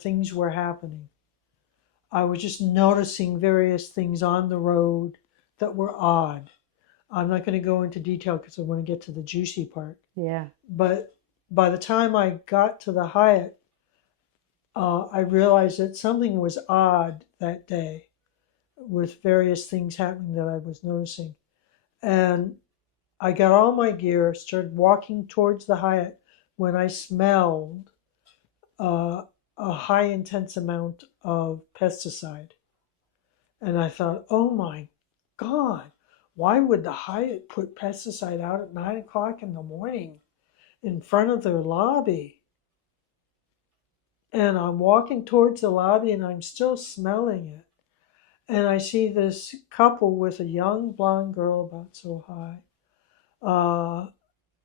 things were happening. I was just noticing various things on the road that were odd. I'm not going to go into detail because I want to get to the juicy part. Yeah. But by the time I got to the Hyatt, I realized that something was odd that day with various things happening that I was noticing. And I got all my gear, started walking towards the Hyatt when I smelled uh, a high intense amount of pesticide. And I thought, oh my God, why would the Hyatt put pesticide out at 9 o'clock in the morning in front of their lobby? And I'm walking towards the lobby and I'm still smelling it. And I see this couple with a young blonde girl about so high. Uh,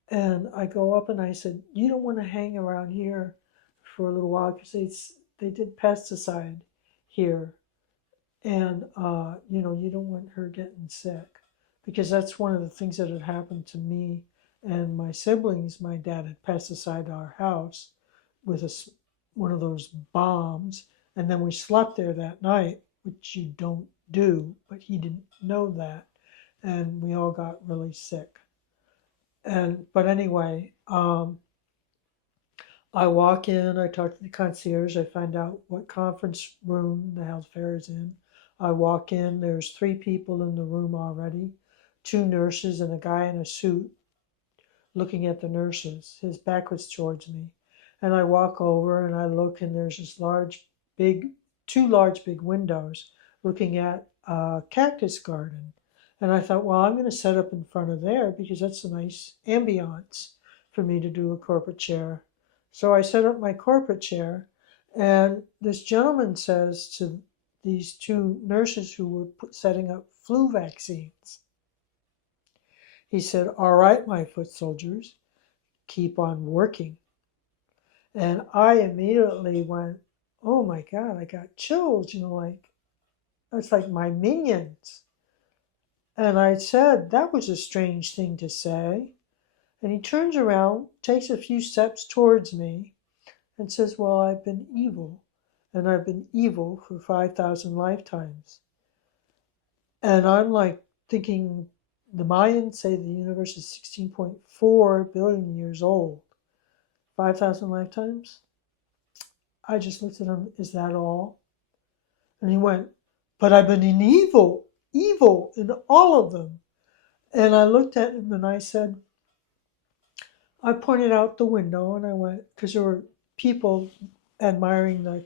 and I go up and I said, you don't want to hang around here for a little while because they did pesticide here. And, you don't want her getting sick because that's one of the things that had happened to me and my siblings. My dad had pesticide our house with one of those bombs. And then we slept there that night, which you don't do, but he didn't know that. And we all got really sick. But anyway, I walk in, I talk to the concierge, I find out what conference room the health fair is in. I walk in, there's 3 people in the room already, 2 nurses and a guy in a suit looking at the nurses. His back was towards me. And I walk over and I look, and there's this two large big windows looking at a cactus garden. And I thought, well, I'm going to set up in front of there because that's a nice ambiance for me to do a corporate chair. So I set up my corporate chair, and this gentleman says to these 2 nurses who were setting up flu vaccines, he said, all right, my foot soldiers, keep on working. And I immediately went, oh my God, I got chills, like it's like my minions. And I said, that was a strange thing to say. And he turns around, takes a few steps towards me, and says, well, I've been evil. And I've been evil for 5,000 lifetimes. And I'm like thinking, the Mayans say the universe is 16.4 billion years old. 5,000 lifetimes? I just looked at him, is that all? And he went, but I've been in evil in all of them. And I looked at him and I said, I pointed out the window and I went, because there were people admiring the